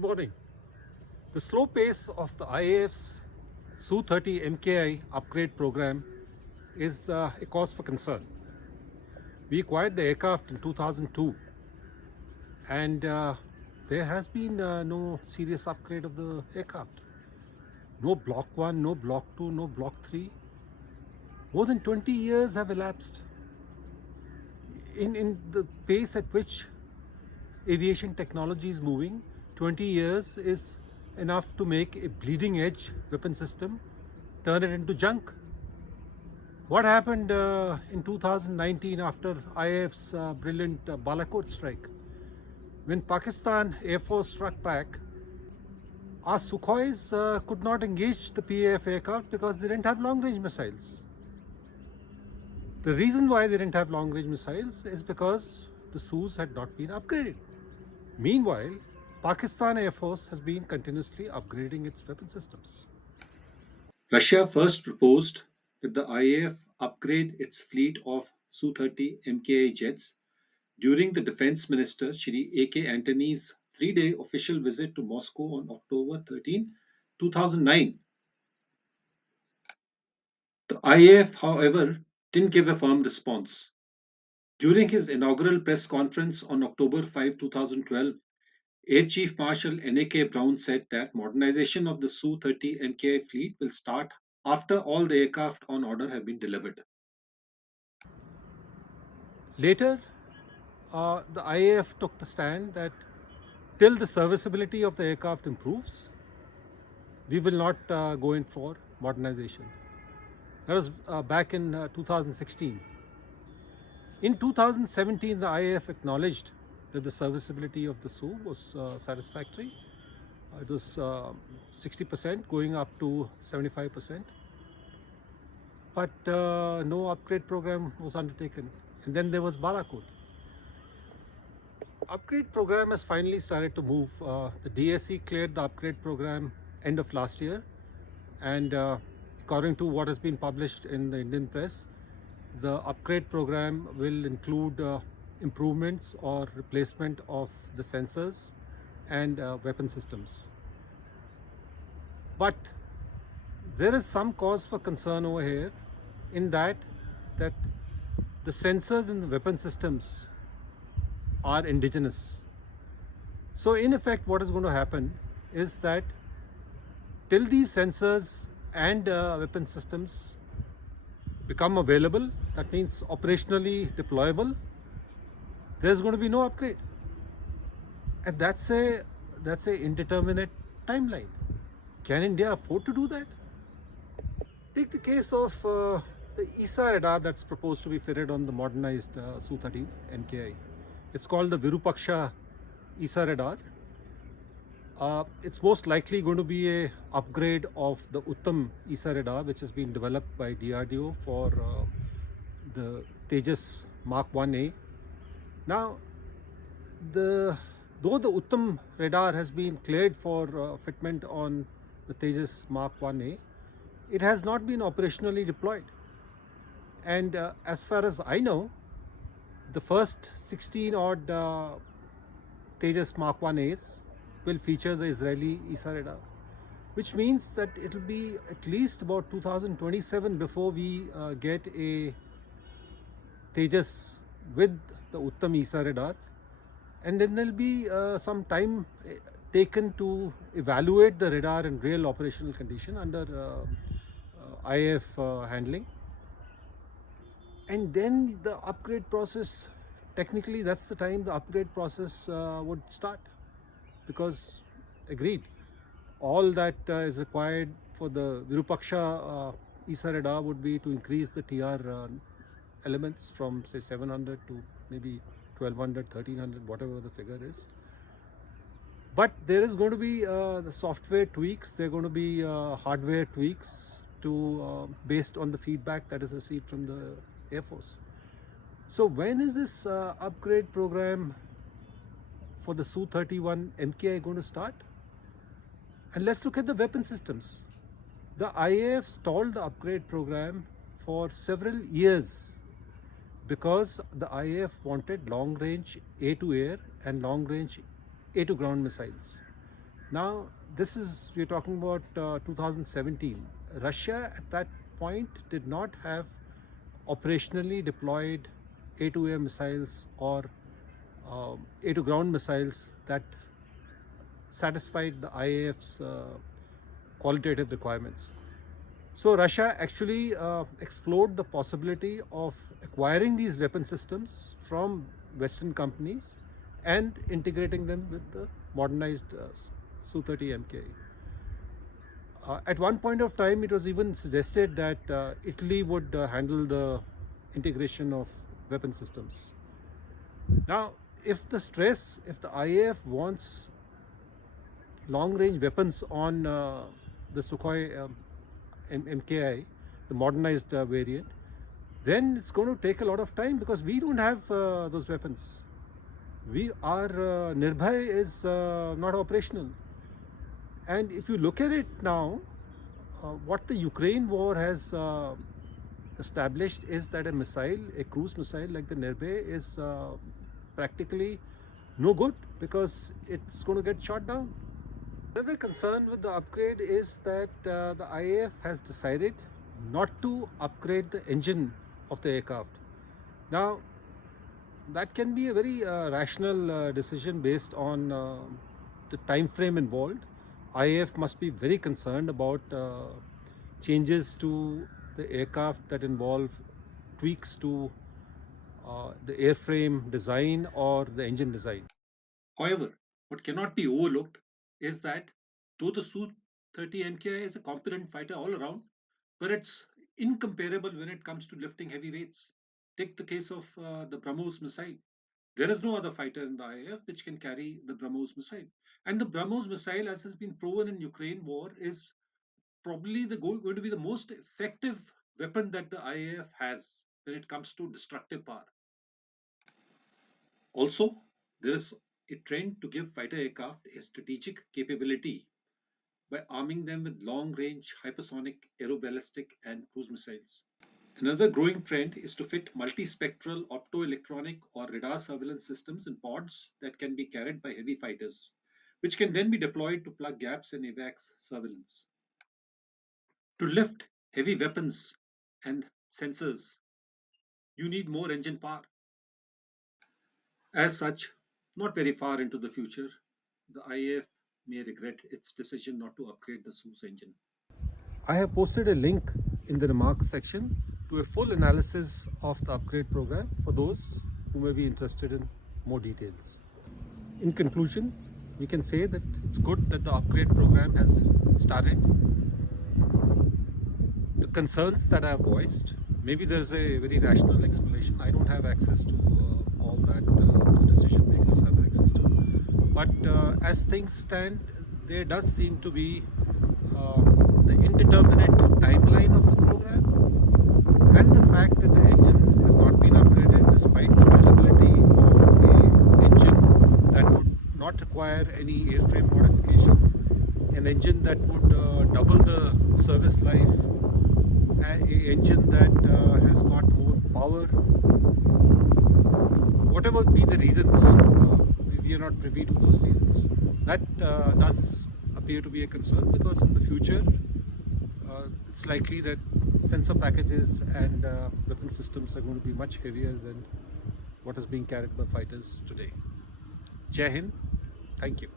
Good morning. The slow pace of the IAF's Su-30MKI upgrade program is a cause for concern. We acquired the aircraft in 2002 and there has been no serious upgrade of the aircraft. No Block 1, no Block 2, no Block 3. More than 20 years have elapsed. In the pace at which aviation technology is moving, 20 years is enough to make a bleeding edge weapon system turn it into junk. What happened in 2019 after IAF's brilliant Balakot strike? When Pakistan Air Force struck back, our Sukhois could not engage the PAF aircraft because they didn't have long range missiles. The reason why they didn't have long range missiles is because the Sus had not been upgraded. Meanwhile, Pakistan Air Force has been continuously upgrading its weapon systems. Russia first proposed that the IAF upgrade its fleet of Su-30MKI jets during the Defense Minister Shri A.K. Antony's 3-day official visit to Moscow on October 13, 2009. The IAF, however, didn't give a firm response. During his inaugural press conference on October 5, 2012, Air Chief Marshal N.A.K. Brown said that modernization of the Su-30MKI fleet will start after all the aircraft on order have been delivered. Later, the IAF took the stand that till the serviceability of the aircraft improves, we will not go in for modernization. That was back in 2016. In 2017, the IAF acknowledged that the serviceability of the Su was satisfactory. It was 60% going up to 75%. But no upgrade program was undertaken. And then there was Balakot. Upgrade program has finally started to move. The DSE cleared the upgrade program end of last year, and according to what has been published in the Indian press, the upgrade program will include improvements or replacement of the sensors and weapon systems. But there is some cause for concern over here in that the sensors and the weapon systems are indigenous. So in effect, what is going to happen is that till these sensors and weapon systems become available, that means operationally deployable, there's going to be no upgrade. And that's a indeterminate timeline. Can India afford to do that? Take the case of the ESA radar that's proposed to be fitted on the modernized Su-30MKI. It's called the Virupaksha ESA radar. It's most likely going to be a upgrade of the Uttam ESA radar, which has been developed by DRDO for the Tejas Mark 1A. Now, though the Uttam radar has been cleared for fitment on the Tejas Mark 1A, it has not been operationally deployed. And as far as I know, the first 16 odd Tejas Mark 1As will feature the Israeli ESA radar, which means that it will be at least about 2027 before we get a Tejas with the Uttam ESA radar, and then there will be some time taken to evaluate the radar in real operational condition under IAF handling. And then the upgrade process, technically that's the time the upgrade process would start, because agreed, all that is required for the Virupaksha ESA radar would be to increase the TR elements from say 700 to maybe 1200, 1300, whatever the figure is. But there is going to be the software tweaks, there are going to be hardware tweaks to based on the feedback that is received from the Air Force. So when is this upgrade program for the Su-31MKI going to start? And let's look at the weapon systems. The IAF stalled the upgrade program for several years because the IAF wanted long range air to air and long range air to ground missiles. Now, we're talking about 2017. Russia at that point did not have operationally deployed A-to-air missiles or air-to-ground missiles that satisfied the IAF's qualitative requirements. So Russia actually explored the possibility of acquiring these weapon systems from Western companies and integrating them with the modernized Su-30MKI. At one point of time, it was even suggested that Italy would handle the integration of weapon systems. Now, if the IAF wants long-range weapons on the Sukhoi MKI, the modernized variant, then it's going to take a lot of time because we don't have those weapons. Our Nirbhay is not operational. And if you look at it now, what the Ukraine war has established is that a cruise missile like the Nirbhay is practically no good because it's going to get shot down. Another concern with the upgrade is that the IAF has decided not to upgrade the engine of the aircraft. Now, that can be a very rational decision based on the time frame involved. IAF must be very concerned about changes to the aircraft that involve tweaks to the airframe design or the engine design. However, what cannot be overlooked is that though the Su-30MKI is a competent fighter all around, but it's incomparable when it comes to lifting heavy weights. Take the case of the BrahMos missile. There is no other fighter in the IAF which can carry the BrahMos missile. And the BrahMos missile, as has been proven in Ukraine war, is probably going to be the most effective weapon that the IAF has when it comes to destructive power. Also, there is a trend to give fighter aircraft a strategic capability by arming them with long-range hypersonic, aeroballistic, and cruise missiles. Another growing trend is to fit multispectral optoelectronic or radar surveillance systems in pods that can be carried by heavy fighters, which can then be deployed to plug gaps in AVAX surveillance. To lift heavy weapons and sensors, you need more engine power. As such, not very far into the future, the IAF may regret its decision not to upgrade the SUS engine. I have posted a link in the remarks section to a full analysis of the upgrade program for those who may be interested in more details. In conclusion, we can say that it's good that the upgrade program has started. The concerns that I have voiced, maybe there's a very rational explanation. I don't have access to all that the decision makers have access to. But as things stand, there does seem to be the indeterminate timeline of the program and the fact that the engine has not been upgraded despite the availability of an engine that would not require any airframe modification, an engine that would double the service life, an engine that has got more power. Whatever be the reasons, we are not privy to those reasons. That does appear to be a concern because in the future it's likely that sensor packages and weapon systems are going to be much heavier than what is being carried by fighters today. Jai Hind, thank you.